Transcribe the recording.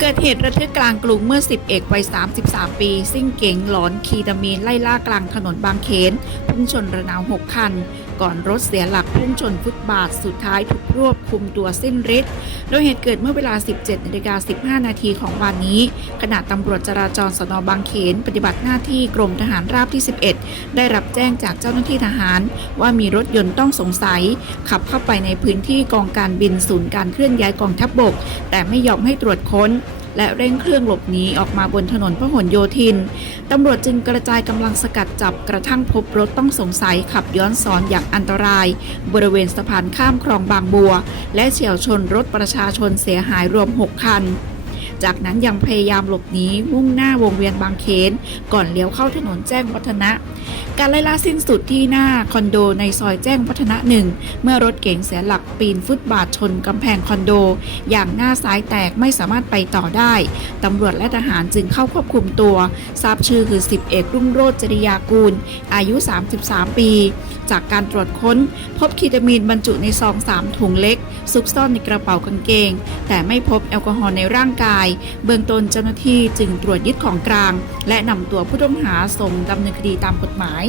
เกิดเหตุระทึกกลางกรุงเมื่อ 10 เอกวัย 33 ปี ซิ่งเก๋งหลอนคีตามีนไล่ล่ากลางถนนบางเขน พุ่งชนระนาว 6 คัน ก่อนรถเสียหลักพุ่งชนฟุตบาท สุดท้ายถูกรวบคุมตัวสิ้นฤทธิ์ โดยเหตุเกิดเมื่อเวลา 17นาฬิกา15 นาทีของวันนี้ ขณะตำรวจจราจรสนบางเขน ปฏิบัติหน้าที่กรมทหารราบที่ 11 ได้รับแจ้งจากเจ้าหน้าที่ทหาร ว่ามีรถยนต์ต้องสงสัย ขับเข้าไปในพื้นที่กองการบินศูนย์การเคลื่อนย้ายกองทัพบบก แต่ไม่ยอมให้ตรวจค้น และเร่งเครื่องหลบหนีออกมาบนถนนพหลโยธิน ตำรวจจึงกระจายกำลังสกัดจับกระทั่งพบรถต้องสงสัยขับย้อนสอนอย่างอันตราย บริเวณสะพานข้ามคลองบางบัว และเฉียวชนรถประชาชนเสียหายรวม 6 คัน จากนั้นยังพยายามหลบหนีมุ่งหน้าวงเวียนบางเขนก่อนเลี้ยวเข้าถนนแจ้งวัฒนะ การไล่ล่าสิ้นสุดที่หน้าคอนโดในซอยแจ้งวัฒนะหนึ่งเมื่อรถเก๋งเสียหลักปีนฟุตบาทชนกำแพงคอนโด อย่างหน้าซ้ายแตกไม่สามารถไปต่อได้ตำรวจและทหารจึงเข้าควบคุมตัว ทราบชื่อคือ 10 เอกรุ่งโรจน์จริยากูล อายุ 33 ปี จากการตรวจค้น พบคีตามีนบรรจุในซอง 3 ถุงเล็ก ซุกซ่อนในกระเป๋ากางเกง แต่ไม่พบแอลกอฮอล์ในร่างกายาย เบื้องต้นเจ้าหน้าที่จึงตรวจยึดของกลาง และนำตัวผู้ต้องหาส่งดำเนินคดีตามกฎหมาย